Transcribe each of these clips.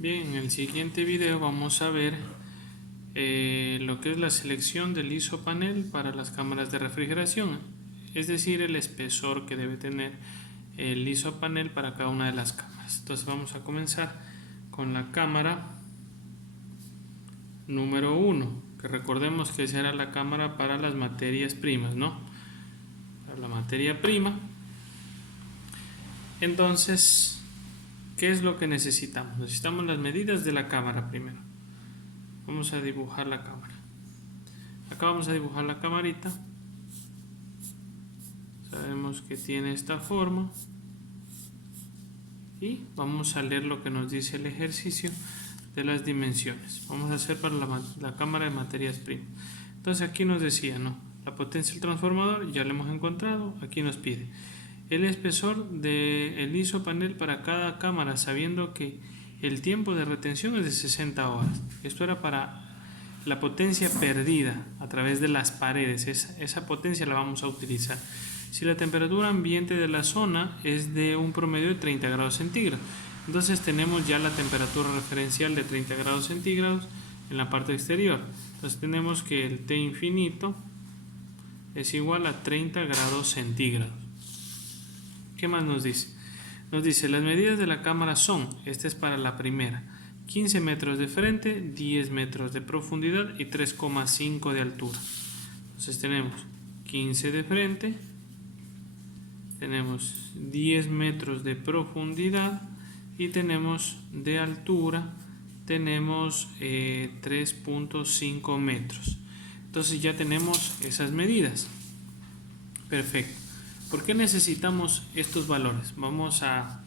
Bien, en el siguiente video vamos a ver lo que es la selección del isopanel para las cámaras de refrigeración, es decir, el espesor que debe tener el isopanel para cada una de las cámaras. Entonces vamos a comenzar con la cámara número 1, que recordemos que esa era la cámara para las materias primas, ¿no? Para la materia prima. Entonces, ¿qué es lo que necesitamos? Necesitamos las medidas de la cámara primero. Vamos a dibujar la cámara. Acá vamos a dibujar la camarita. Sabemos que tiene esta forma. Y vamos a leer lo que nos dice el ejercicio de las dimensiones. Vamos a hacer para la cámara de materias primas. Entonces aquí nos decía, ¿no? La potencia del transformador ya lo hemos encontrado. Aquí nos pide el espesor del isopanel para cada cámara, sabiendo que el tiempo de retención es de 60 horas. Esto era para la potencia perdida a través de las paredes. Esa potencia la vamos a utilizar. Si la temperatura ambiente de la zona es de un promedio de 30 grados centígrados, entonces tenemos ya la temperatura referencial de 30 grados centígrados en la parte exterior. Entonces tenemos que el T infinito es igual a 30 grados centígrados. ¿Qué más nos dice? Nos dice las medidas de la cámara son, esta es para la primera, 15 metros de frente, 10 metros de profundidad y 3,5 de altura. Entonces tenemos 15 de frente, tenemos 10 metros de profundidad y tenemos de altura, tenemos 3,5 metros. Entonces ya tenemos esas medidas. Perfecto. ¿Por qué necesitamos estos valores? Vamos a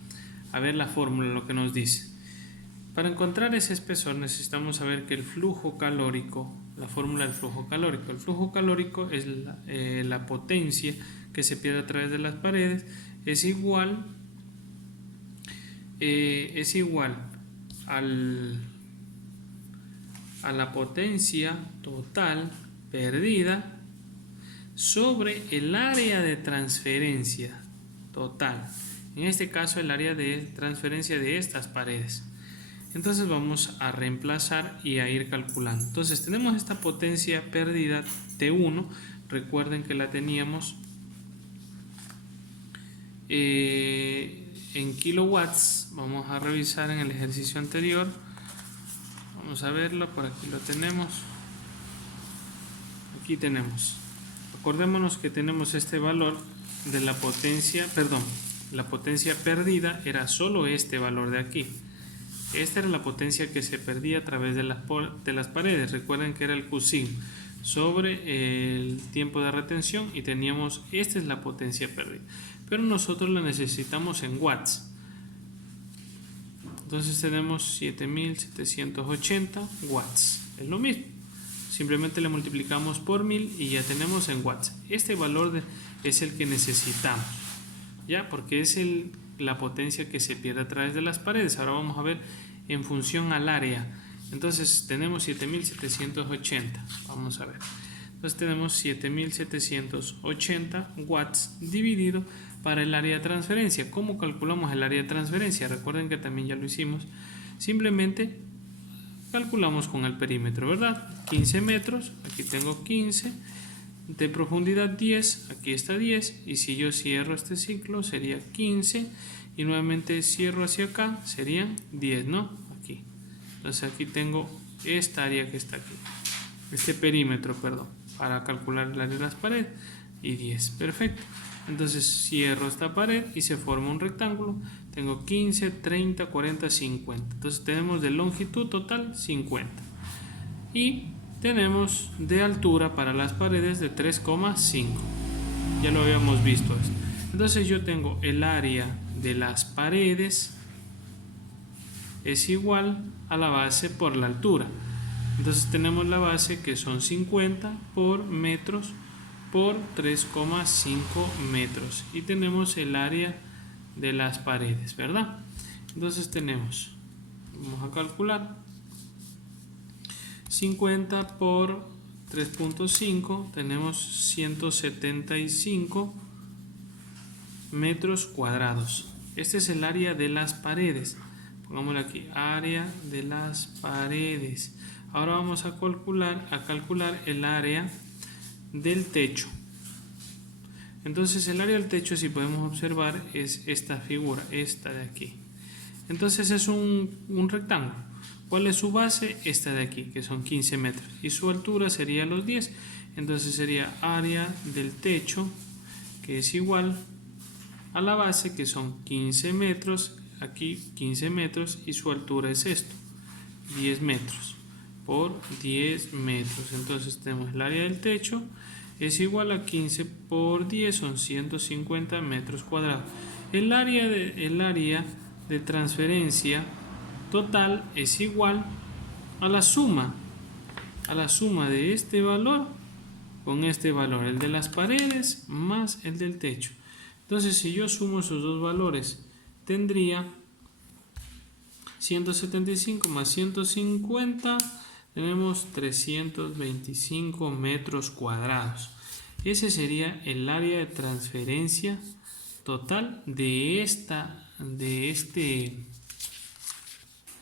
ver la fórmula, lo que nos dice. Para encontrar ese espesor necesitamos saber que el flujo calórico, la fórmula del flujo calórico. El flujo calórico es la potencia que se pierde a través de las paredes, es igual a la potencia total perdida sobre el área de transferencia total, en este caso el área de transferencia de estas paredes. Entonces vamos a reemplazar y a ir calculando. Entonces tenemos esta potencia perdida T1, recuerden que la teníamos en kilowatts. Vamos a revisar en el ejercicio anterior, vamos a verlo, por aquí lo tenemos, aquí tenemos. Acordémonos que tenemos este valor de la potencia, la potencia perdida era solo este valor de aquí. Esta era la potencia que se perdía a través de las paredes. Recuerden que era el Q sobre el tiempo de retención y teníamos, esta es la potencia perdida. Pero nosotros la necesitamos en watts. Entonces tenemos 7780 watts. Es lo mismo. Simplemente le multiplicamos por 1000 y ya tenemos en watts. Este valor es el que necesitamos, ya, porque es la potencia que se pierde a través de las paredes. Ahora vamos a ver en función al área. Entonces tenemos 7780. Vamos a ver. Entonces tenemos 7780 watts dividido para el área de transferencia. ¿Cómo calculamos el área de transferencia? Recuerden que también ya lo hicimos. Simplemente calculamos con el perímetro, ¿verdad? 15 metros, aquí tengo 15, de profundidad 10, aquí está 10, y si yo cierro este ciclo sería 15, y nuevamente cierro hacia acá, serían 10, ¿no? Aquí. Entonces aquí tengo esta área que está aquí, este perímetro, perdón, para calcular el área de las paredes, y 10, perfecto. Entonces cierro esta pared y se forma un rectángulo. Tengo 15, 30, 40, 50. Entonces tenemos de longitud total 50. Y tenemos de altura para las paredes de 3,5. Ya lo habíamos visto esto. Entonces yo tengo el área de las paredes es igual a la base por la altura. Entonces tenemos la base que son 50 por metros por 3,5 metros y tenemos el área de las paredes, ¿verdad? Entonces tenemos, vamos a calcular, 50 por 3,5, tenemos 175 metros cuadrados. Este es el área de las paredes. pongámosle aquí, área de las paredes. Ahora vamos a calcular el área del techo. Entonces el área del techo, si podemos observar, es esta figura, esta de aquí. Entonces es un rectángulo. ¿Cuál es su base? Esta de aquí, que son 15 metros. Y su altura sería los 10. Entonces sería área del techo, que es igual a la base, que son 15 metros. Aquí 15 metros y su altura es esto, 10 metros por 10 metros. Entonces tenemos el área del techo es igual a 15 por 10, son 150 metros cuadrados. El área de transferencia total es igual a la suma de este valor con este valor, el de las paredes más el del techo. Entonces, si yo sumo esos dos valores, tendría 175 más 150, tenemos 325 metros cuadrados. Ese sería el área de transferencia total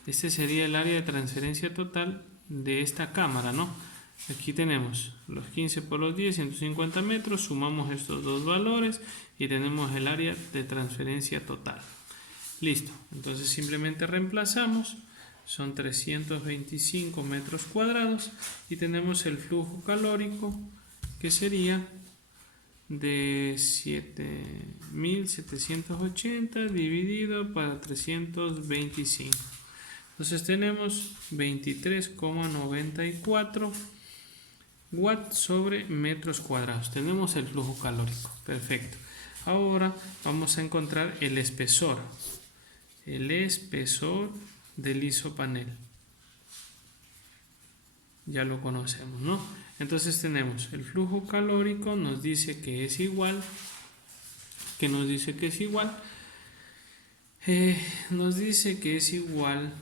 este sería el área de transferencia total de esta cámara, ¿no? Aquí tenemos los 15 por los 10, 150 metros, sumamos estos dos valores y tenemos el área de transferencia total. Listo, entonces simplemente reemplazamos, son 325 metros cuadrados y tenemos el flujo calórico que sería de 7.780 dividido para 325. Entonces tenemos 23,94 watts sobre metros cuadrados. Tenemos el flujo calórico. Perfecto. Ahora vamos a encontrar el espesor. El espesor del isopanel. Ya lo conocemos, ¿no? Entonces tenemos el flujo calórico, nos dice que es igual. Nos dice que es igual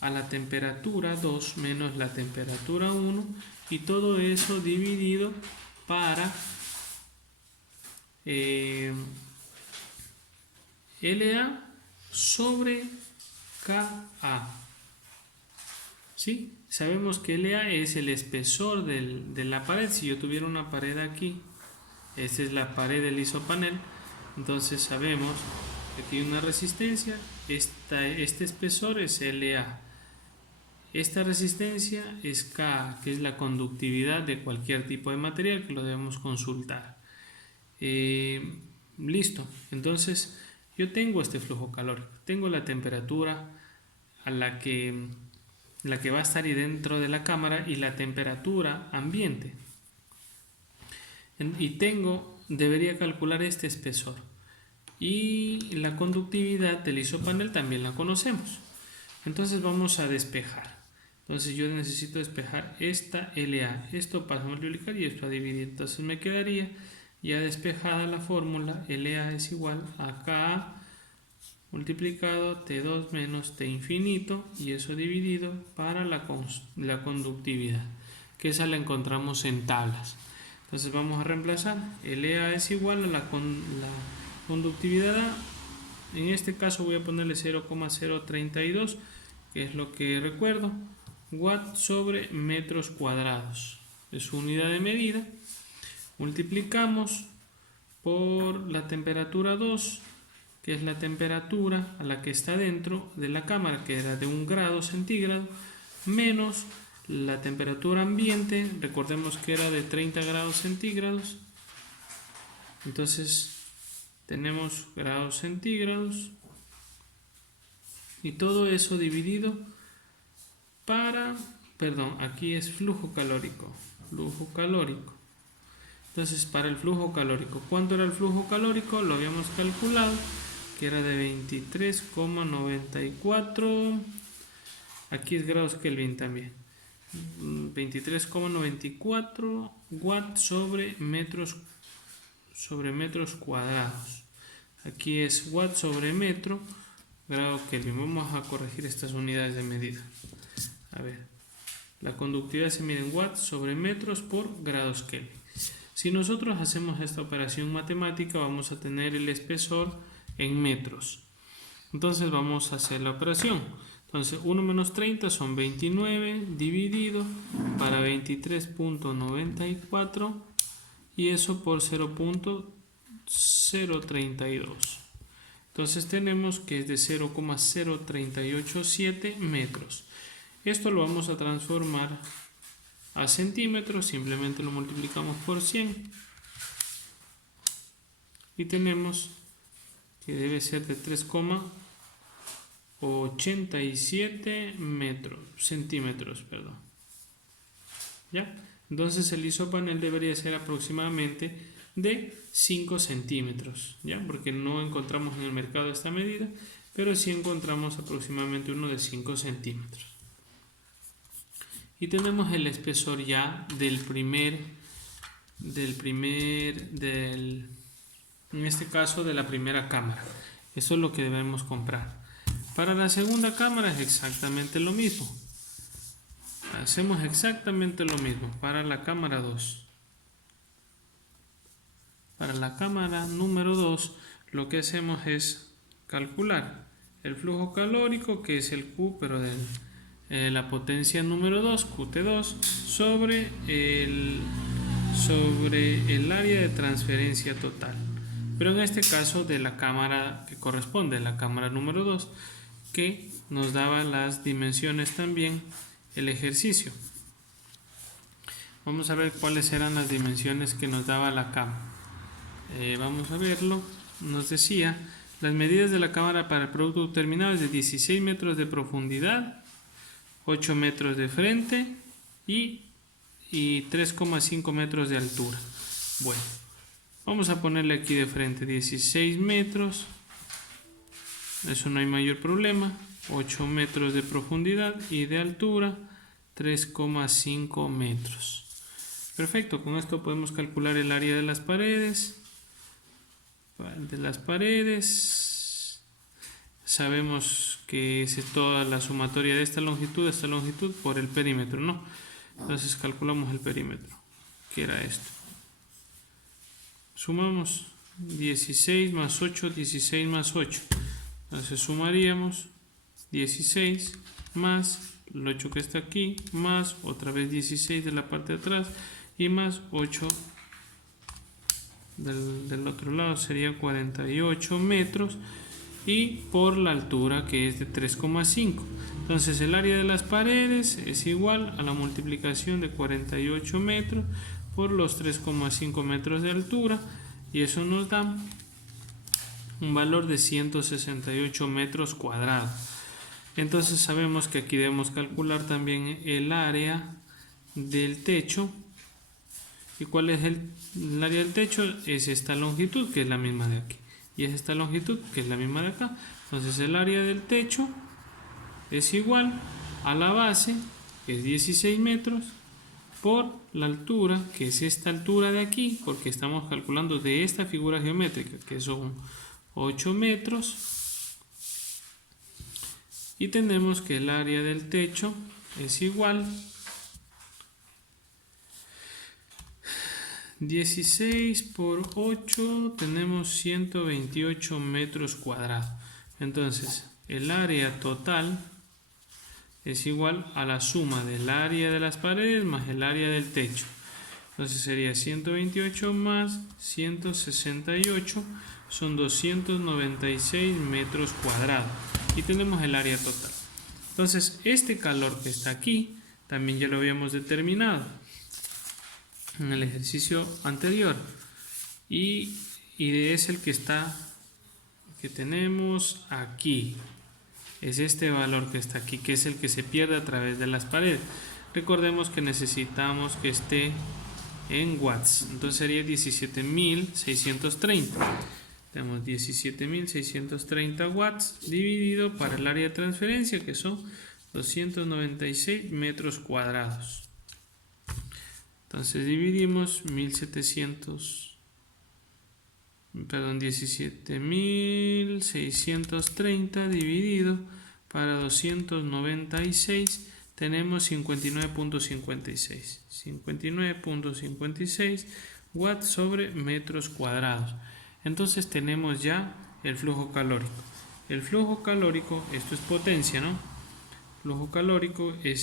a la temperatura 2 menos la temperatura 1 y todo eso dividido para LA sobre KA. ¿Sí? Sabemos que LA es el espesor de la pared. Si yo tuviera una pared aquí, esta es la pared del isopanel, entonces sabemos que aquí hay una resistencia, este espesor es LA. Esta resistencia es K, que es la conductividad de cualquier tipo de material, que lo debemos consultar. Listo, entonces yo tengo este flujo calórico, tengo la temperatura a la que va a estar ahí dentro de la cámara y la temperatura ambiente. Y debería calcular este espesor. Y la conductividad del isopanel también la conocemos. Entonces vamos a despejar. Entonces yo necesito despejar esta LA. Esto pasa a multiplicar y esto a dividir. Entonces me quedaría ya despejada la fórmula. LA es igual a Ka multiplicado T2 menos T infinito. Y eso dividido para la conductividad. Que esa la encontramos en tablas. Entonces vamos a reemplazar. LA es igual a la conductividad A. En este caso voy a ponerle 0,032, que es lo que recuerdo. Watt sobre metros cuadrados. Es su unidad de medida. Multiplicamos por la temperatura 2, que es la temperatura a la que está dentro de la cámara, que era de 1 grado centígrado, menos la temperatura ambiente, recordemos que era de 30 grados centígrados. Entonces tenemos grados centígrados y todo eso dividido aquí es flujo calórico. Entonces para el flujo calórico, ¿cuánto era el flujo calórico? Lo habíamos calculado, que era de 23,94, aquí es grados Kelvin también, 23,94 watts sobre metros cuadrados. Aquí es watt sobre metro, grado Kelvin. Vamos a corregir estas unidades de medida. A ver, la conductividad se mide en watts sobre metros por grados Kelvin. Si nosotros hacemos esta operación matemática, vamos a tener el espesor en metros. Entonces vamos a hacer la operación. Entonces 1 menos 30 son 29 dividido para 23.94 y eso por 0.032. Entonces tenemos que es de 0,0387 metros. Esto lo vamos a transformar a centímetros, simplemente lo multiplicamos por 100 y tenemos que debe ser de 3,87 centímetros, perdón. ¿Ya? Entonces el isopanel debería ser aproximadamente de 5 centímetros, ¿ya? Porque no encontramos en el mercado esta medida, pero sí encontramos aproximadamente uno de 5 centímetros. Y tenemos el espesor ya en este caso de la primera cámara. Eso es lo que debemos comprar. Para la segunda cámara es exactamente lo mismo. Hacemos exactamente lo mismo para la cámara 2. Para la cámara número 2 lo que hacemos es calcular el flujo calórico, que es el Q, pero de la potencia número 2, QT2, sobre el área de transferencia total. Pero en este caso de la cámara que corresponde a la cámara número 2, que nos daba las dimensiones también el ejercicio. Vamos a ver cuáles eran las dimensiones que nos daba la cámara. Vamos a verlo. Nos decía las medidas de la cámara para el producto terminado es de 16 metros de profundidad, 8 metros de frente y 3,5 metros de altura. Bueno, vamos a ponerle aquí de frente 16 metros, eso no hay mayor problema, 8 metros de profundidad y de altura 3,5 metros. Perfecto, con esto podemos calcular el área de las paredes. Sabemos que es toda la sumatoria de esta longitud por el perímetro, ¿no? Entonces calculamos el perímetro, que era esto. Sumamos 16 más 8, 16 más 8. Entonces sumaríamos 16 más el 8 que está aquí, más otra vez 16 de la parte de atrás y más 8 del otro lado, sería 48 metros, y por la altura, que es de 3,5. Entonces el área de las paredes es igual a la multiplicación de 48 metros por los 3,5 metros de altura, y eso nos da un valor de 168 metros cuadrados. Entonces sabemos que aquí debemos calcular también el área del techo. ¿Y cuál es el área del techo? Es esta longitud, que es la misma de aquí, y es esta longitud, que es la misma de acá. Entonces el área del techo es igual a la base, que es 16 metros, por la altura, que es esta altura de aquí, porque estamos calculando de esta figura geométrica, que son 8 metros, y tenemos que el área del techo es igual 16 por 8, tenemos 128 metros cuadrados. Entonces el área total es igual a la suma del área de las paredes más el área del techo. Entonces sería 128 más 168, son 296 metros cuadrados, y tenemos el área total. Entonces este calor que está aquí también ya lo habíamos determinado en el ejercicio anterior, y es el que tenemos aquí. Es este valor que está aquí, que es el que se pierde a través de las paredes. Recordemos que necesitamos que esté en watts, entonces sería 17.630. Tenemos 17.630 watts dividido para el área de transferencia, que son 296 metros cuadrados. Entonces dividimos 17.630 dividido para 296, tenemos 59.56. 59.56 watts sobre metros cuadrados. Entonces tenemos ya el flujo calórico. El flujo calórico, esto es potencia, ¿no? Flujo calórico es